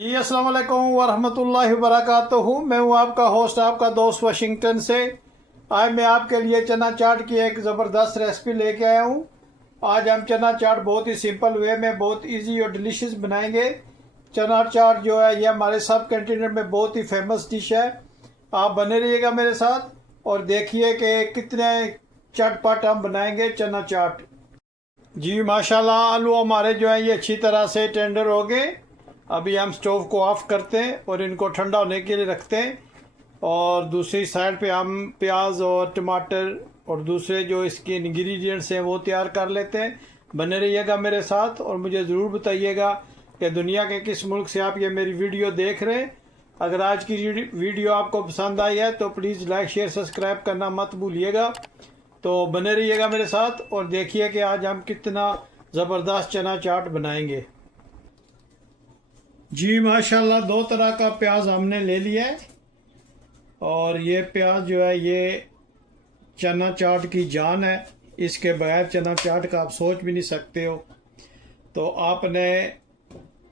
जी अस्सलाम वालेकुम वरहमतुल्लाहि वबरकातुहू। मैं हूं आपका होस्ट, आपका दोस्त वाशिंगटन से। आज मैं आपके लिए चना चाट की एक ज़बरदस्त रेसिपी लेके आया हूं। आज हम चना चाट बहुत ही सिंपल वे में बहुत इजी और डिलीशियस बनाएंगे। चना चाट जो है ये हमारे सब कंटिनेंट में बहुत ही फेमस डिश है। आप बने रहिएगा मेरे साथ और देखिए कि कितने चटपट हम बनाएंगे चना चाट। जी माशाल्लाह, आलू हमारे जो है ये अच्छी तरह से टेंडर हो गए। अभी हम स्टोव को ऑफ करते हैं और इनको ठंडा होने के लिए रखते हैं। और दूसरी साइड पे हम प्याज और टमाटर और दूसरे जो इसके इंग्रेडिएंट्स हैं वो तैयार कर लेते हैं। बने रहिएगा मेरे साथ और मुझे ज़रूर बताइएगा कि दुनिया के किस मुल्क से आप ये मेरी वीडियो देख रहे हैं। अगर आज की वीडियो आपको पसंद आई है तो प्लीज़ लाइक शेयर सब्सक्राइब करना मत भूलिएगा। तो बने रहिएगा मेरे साथ और देखिए कि आज हम कितना ज़बरदस्त चना चाट बनाएंगे। जी माशाल्लाह, दो तरह का प्याज हमने ले लिया है और ये प्याज जो है ये चना चाट की जान है। इसके बगैर चना चाट का आप सोच भी नहीं सकते हो। तो आपने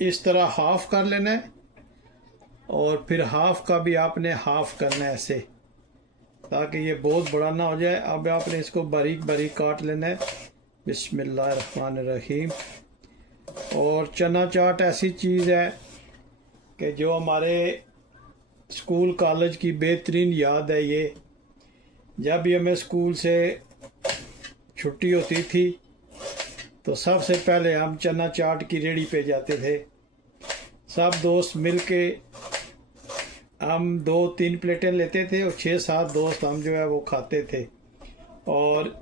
इस तरह हाफ़ कर लेना है और फिर हाफ़ का भी आपने हाफ़ करना है ऐसे, ताकि ये बहुत बड़ा ना हो जाए। अब आपने इसको बारीक बारीक काट लेना है। बिस्मिल्लाहिर्रहमानिर्रहीम। और चना चाट ऐसी चीज़ है कि जो हमारे स्कूल कॉलेज की बेहतरीन याद है। ये जब भी हमें स्कूल से छुट्टी होती थी तो सबसे पहले हम चना चाट की रेडी पे जाते थे। सब दोस्त मिलके हम 2-3 प्लेटें लेते थे और 6-7 दोस्त हम जो है वो खाते थे। और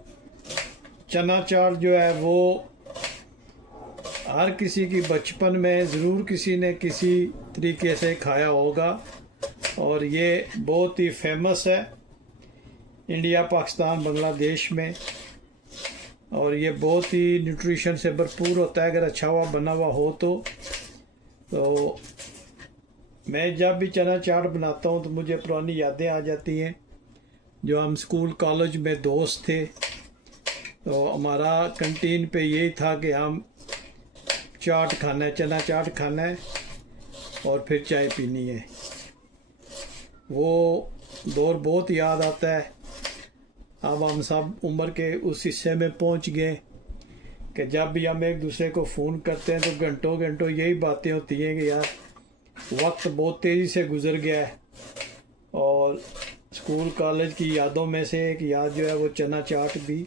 चना चाट जो है वो हर किसी की बचपन में ज़रूर किसी ने किसी तरीके से खाया होगा और ये बहुत ही फेमस है इंडिया, पाकिस्तान, बांग्लादेश में। और ये बहुत ही न्यूट्रिशन से भरपूर होता है अगर अच्छा हुआ बना हुआ हो तो मैं जब भी चना चाट बनाता हूँ तो मुझे पुरानी यादें आ जाती हैं। जो हम स्कूल कॉलेज में दोस्त थे तो हमारा कैंटीन पे यही था कि हम चाट खाना है, चना चाट खाना है और फिर चाय पीनी है। वो दौर बहुत याद आता है। अब हम सब उम्र के उस हिस्से में पहुंच गए कि जब भी हम एक दूसरे को फ़ोन करते हैं तो घंटों घंटों यही बातें होती हैं कि यार वक्त बहुत तेज़ी से गुज़र गया है। और स्कूल कॉलेज की यादों में से एक याद जो है वो चना चाट भी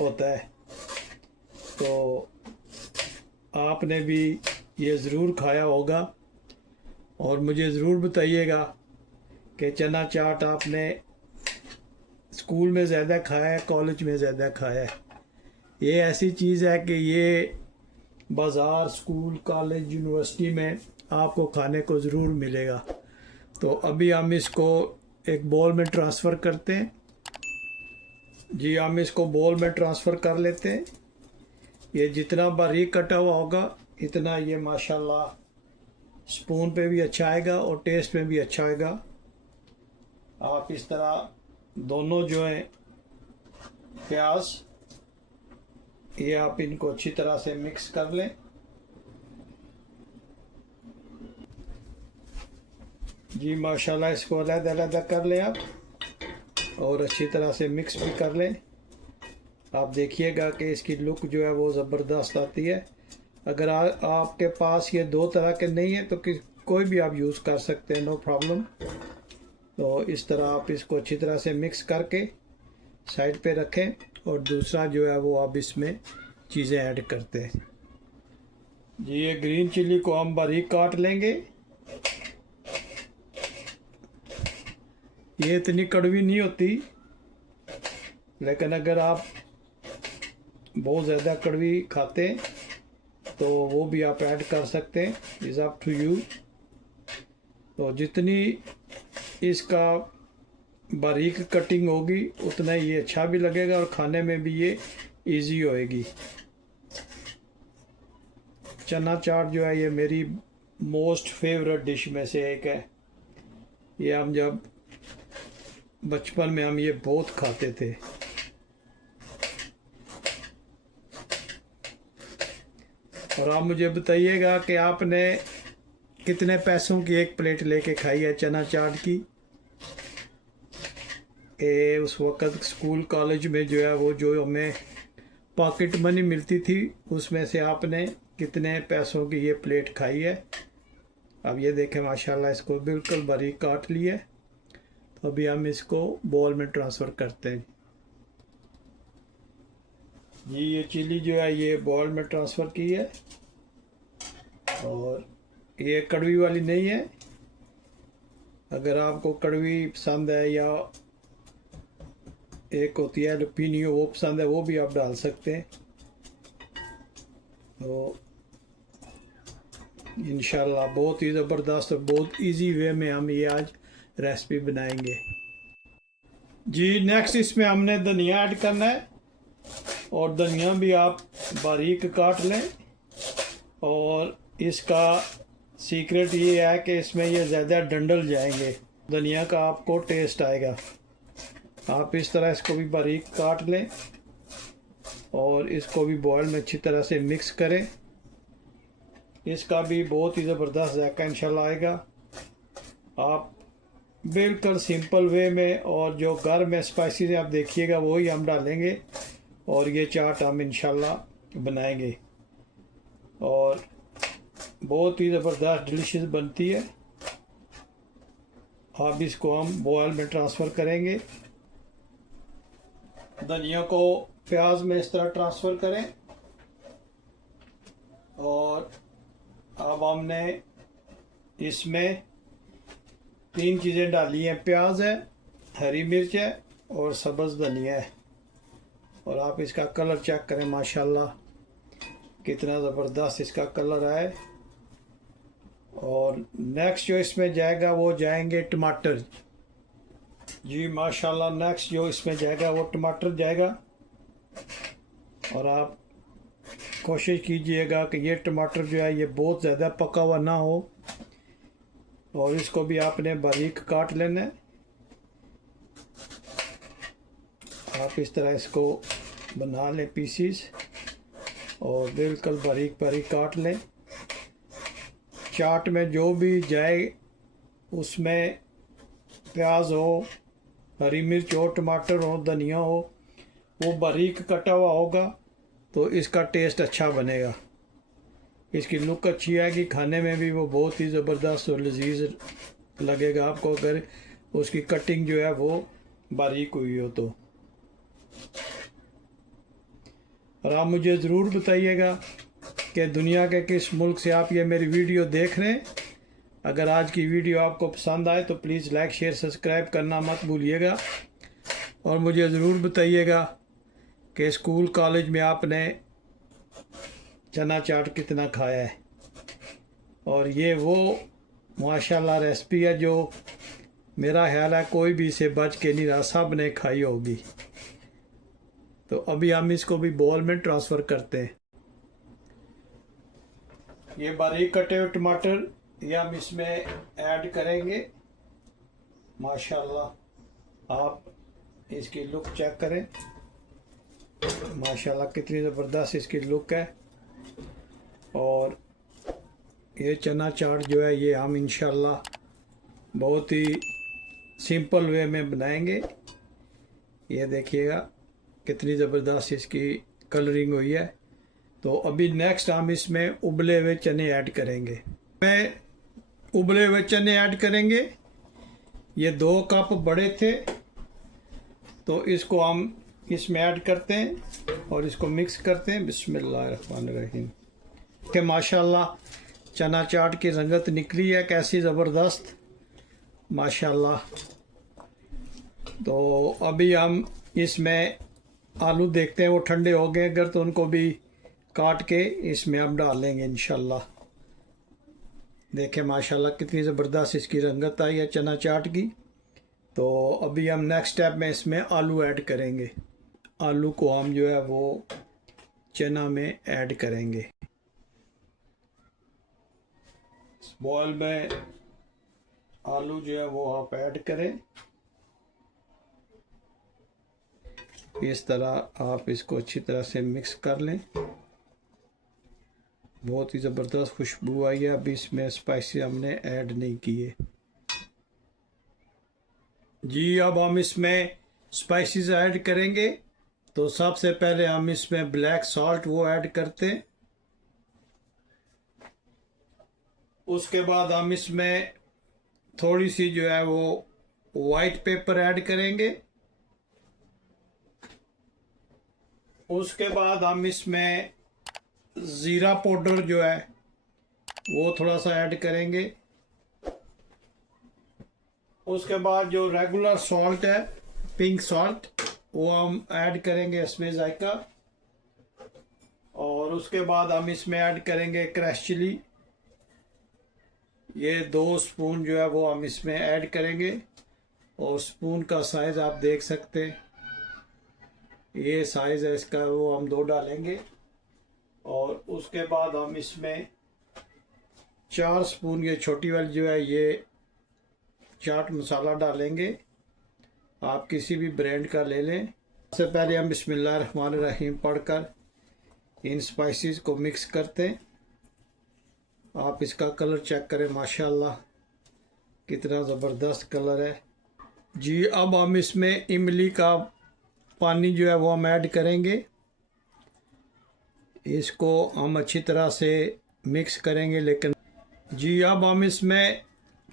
होता है। तो आपने भी ये ज़रूर खाया होगा और मुझे ज़रूर बताइएगा कि चना चाट आपने स्कूल में ज़्यादा खाया है, कॉलेज में ज़्यादा खाया है। ये ऐसी चीज़ है कि ये बाज़ार, स्कूल, कॉलेज, यूनिवर्सिटी में आपको खाने को ज़रूर मिलेगा। तो अभी हम इसको एक बोल में ट्रांसफ़र करते हैं। जी हम इसको बोल में ट्रांसफ़र कर लेते हैं। ये जितना बारीक कटा हुआ होगा इतना ये माशाल्लाह स्पून पे भी अच्छा आएगा और टेस्ट में भी अच्छा आएगा। आप इस तरह दोनों जो हैं प्याज, ये आप इनको अच्छी तरह से मिक्स कर लें। जी माशाल्लाह, इसको अलग-अलग कर लें आप और अच्छी तरह से मिक्स भी कर लें। आप देखिएगा कि इसकी लुक जो है वो ज़बरदस्त आती है। अगर आपके पास ये दो तरह के नहीं है तो कोई भी आप यूज़ कर सकते हैं, नो प्रॉब्लम। तो इस तरह आप इसको अच्छी तरह से मिक्स करके साइड पे रखें और दूसरा जो है वो आप इसमें चीज़ें ऐड करते हैं। जी ये ग्रीन चिल्ली को हम बारीक काट लेंगे। ये इतनी कड़वी नहीं होती, लेकिन अगर आप बहुत ज़्यादा कड़वी खाते हैं तो वो भी आप ऐड कर सकते हैं, इज़ अप टू यू। तो जितनी इसका बारीक कटिंग होगी उतना ही ये अच्छा भी लगेगा और खाने में भी ये इजी होएगी। चना चाट जो है ये मेरी मोस्ट फेवरेट डिश में से एक है। ये हम जब बचपन में हम ये बहुत खाते थे। और आप मुझे बताइएगा कि आपने कितने पैसों की एक प्लेट लेके खाई है चना चाट की। उस वक़्त स्कूल कॉलेज में जो है वो जो हमें पॉकेट मनी मिलती थी उसमें से आपने कितने पैसों की ये प्लेट खाई है। अब ये देखें माशाल्लाह इसको बिल्कुल बारीक काट लिया। तो अभी हम इसको बॉल में ट्रांसफ़र करते हैं जी। ये चिली जो है ये बॉल में ट्रांसफ़र की है और ये कड़वी वाली नहीं है। अगर आपको कड़वी पसंद है या एक होती है लुपिनियो वो पसंद है वो भी आप डाल सकते हैं। तो इंशाल्लाह बहुत ही ज़बरदस्त और बहुत इजी वे में हम ये आज रेसिपी बनाएंगे जी। नेक्स्ट इसमें हमने धनिया ऐड करना है और धनिया भी आप बारीक काट लें। और इसका सीक्रेट ये है कि इसमें ये ज़्यादा डंडल जाएंगे, धनिया का आपको टेस्ट आएगा। आप इस तरह इसको भी बारीक काट लें और इसको भी बॉयल में अच्छी तरह से मिक्स करें। इसका भी बहुत ही ज़बरदस्त जायका इंशाल्लाह आएगा। आप बिल्कुल सिंपल वे में और जो घर में स्पाइसेस आप देखिएगा वही हम डालेंगे और ये चाट हम इंशाल्लाह बनाएंगे और बहुत ही ज़बरदस्त डिलीशियस बनती है। अब इसको हम बॉयल में ट्रांसफ़र करेंगे। धनिया को प्याज में इस तरह ट्रांसफ़र करें और अब हमने इसमें 3 चीज़ें डाली हैं, प्याज है, हरी मिर्च है और सब्ज़ धनिया है। और आप इसका कलर चेक करें माशाल्लाह कितना ज़बरदस्त इसका कलर है। और नेक्स्ट जो इसमें जाएगा वो जाएंगे टमाटर जी माशाल्लाह। नेक्स्ट जो इसमें जाएगा वो टमाटर जाएगा और आप कोशिश कीजिएगा कि ये टमाटर जो है ये बहुत ज़्यादा पका हुआ ना हो और इसको भी आपने बारीक काट लेना है। आप इस तरह इसको बना लें पीसीस और बिल्कुल बारीक बारीक काट लें। चाट में जो भी जाए उसमें प्याज हो, हरी मिर्च हो, टमाटर हो, धनिया हो, वो बारीक कटा हुआ होगा तो इसका टेस्ट अच्छा बनेगा। इसकी लुक अच्छी आएगी, खाने में भी वो बहुत ही ज़बरदस्त और लजीज लगेगा आपको अगर उसकी कटिंग जो है वो बारीक हुई हो तो। और आप मुझे ज़रूर बताइएगा कि दुनिया के किस मुल्क से आप ये मेरी वीडियो देख रहे हैं। अगर आज की वीडियो आपको पसंद आए तो प्लीज़ लाइक शेयर सब्सक्राइब करना मत भूलिएगा। और मुझे ज़रूर बताइएगा कि स्कूल कॉलेज में आपने चना चाट कितना खाया है। और ये वो माशाल्लाह रेसिपी है जो मेरा ख्याल है कोई भी इसे बच के नहीं रहा, सब ने खाई होगी। तो अभी हम इसको भी बॉल में ट्रांसफ़र करते हैं। ये बारीक कटे हुए टमाटर ये हम इसमें ऐड करेंगे। माशाल्लाह आप इसकी लुक चेक करें, माशाल्लाह कितनी ज़बरदस्त इसकी लुक है। और ये चना चाट जो है ये हम इंशाल्लाह बहुत ही सिंपल वे में बनाएंगे। ये देखिएगा कितनी ज़बरदस्त इसकी कलरिंग हुई है। तो अभी नेक्स्ट हम इसमें उबले हुए चने ऐड करेंगे। उबले हुए चने ऐड करेंगे। ये 2 कप बड़े थे तो इसको हम इसमें ऐड करते हैं और इसको मिक्स करते हैं। बिस्मिल्लाहिर्रहमानिर्रहीम के माशाल्लाह चना चाट की रंगत निकली है कैसी ज़बरदस्त माशाल्लाह। तो अभी हम इसमें आलू देखते हैं वो ठंडे हो गए अगर तो उनको भी काट के इसमें हम डाल लेंगे इंशाल्लाह। देखें माशाल्लाह कितनी ज़बरदस्त इसकी रंगत आई है चना चाट की। तो अभी हम नेक्स्ट स्टेप में इसमें आलू ऐड करेंगे। आलू को हम जो है वो चना में ऐड करेंगे। बॉयल में आलू जो है वो आप ऐड करें। इस तरह आप इसको अच्छी तरह से मिक्स कर लें। बहुत ही ज़बरदस्त खुशबू आई है। अभी इसमें स्पाइसी हमने ऐड नहीं किए जी। अब हम इसमें स्पाइसेस ऐड करेंगे। तो सबसे पहले हम इसमें ब्लैक सॉल्ट वो ऐड करते हैं। उसके बाद हम इसमें थोड़ी सी जो है वो वाइट पेपर ऐड करेंगे। उसके बाद हम इसमें ज़ीरा पाउडर जो है वो थोड़ा सा ऐड करेंगे। उसके बाद जो रेगुलर सॉल्ट है, पिंक सॉल्ट, वो हम ऐड करेंगे इसमें जायका। और उसके बाद हम इसमें ऐड करेंगे क्रश चिली। ये 2 स्पून जो है वो हम इसमें ऐड करेंगे। और स्पून का साइज़ आप देख सकते हैं, ये साइज़ है इसका, वो हम 2 डालेंगे। और उसके बाद हम इसमें 4 स्पून ये छोटी वाली जो है ये चाट मसाला डालेंगे। आप किसी भी ब्रांड का ले लें। सबसे पहले हम बिस्मिल्लाहिर्रहमानिर्रहीम पढ़कर इन स्पाइसेस को मिक्स करते हैं। आप इसका कलर चेक करें, माशाल्लाह कितना ज़बरदस्त कलर है जी। अब हम इसमें इमली का पानी जो है वो हम ऐड करेंगे। इसको हम अच्छी तरह से मिक्स करेंगे। लेकिन जी अब हम इसमें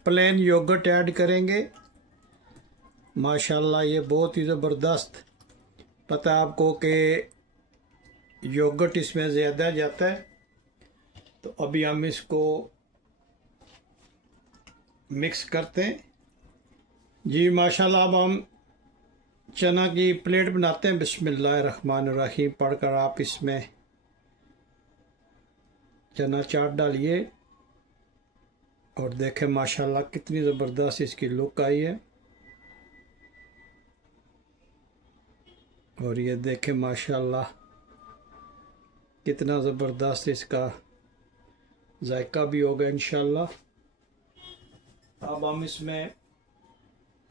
प्लेन योगर्ट ऐड करेंगे। माशाल्लाह ये बहुत ही ज़बरदस्त, पता है आपको कि योगर्ट इसमें ज़्यादा जाता है। तो अभी हम इसको मिक्स करते हैं जी। माशाल्लाह अब हम चना की प्लेट बनाते हैं। बिस्मिल्लाहिर्रहमानिर्रहीम पढ़कर आप इसमें चना चाट डालिए और देखें माशाल्लाह कितनी ज़बरदस्त इसकी लुक आई है। और ये देखें माशाल्लाह कितना ज़बरदस्त इसका जायका भी होगा इंशाल्लाह। अब हम इसमें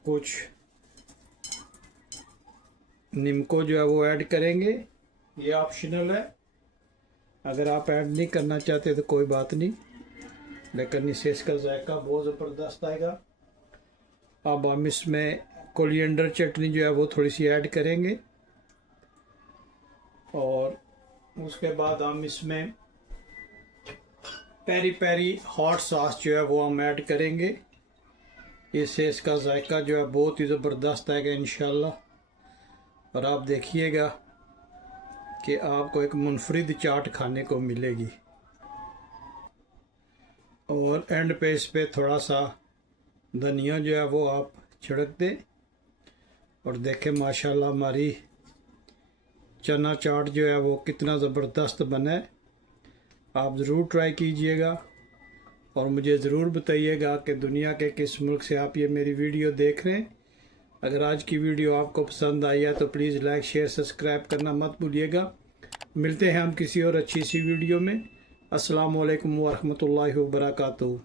कुछ नीमको जो है वो ऐड करेंगे। ये ऑप्शनल है, अगर आप ऐड नहीं करना चाहते तो कोई बात नहीं, लेकिन इससे इसका जायका बहुत ज़बरदस्त आएगा। अब हम इसमें कोरिएंडर चटनी जो है वो थोड़ी सी ऐड करेंगे। और उसके बाद हम इसमें पेरी पेरी हॉट सॉस जो है वो हम ऐड करेंगे। इससे इसका जायका जो है बहुत ही ज़बरदस्त आएगा इंशाल्लाह। और आप देखिएगा कि आपको एक मुनफरिद चाट खाने को मिलेगी। और एंड पे इस पे थोड़ा सा धनिया जो है वो आप छिड़क दें। और देखें माशाल्लाह हमारी चना चाट जो है वो कितना ज़बरदस्त बना है। आप ज़रूर ट्राई कीजिएगा और मुझे ज़रूर बताइएगा कि दुनिया के किस मुल्क से आप ये मेरी वीडियो देख रहे हैं। अगर आज की वीडियो आपको पसंद आई है तो प्लीज़ लाइक शेयर सब्सक्राइब करना मत भूलिएगा। मिलते हैं हम किसी और अच्छी सी वीडियो में। अस्सलाम वालेकुम व रहमतुल्लाहि व बरकातुहू।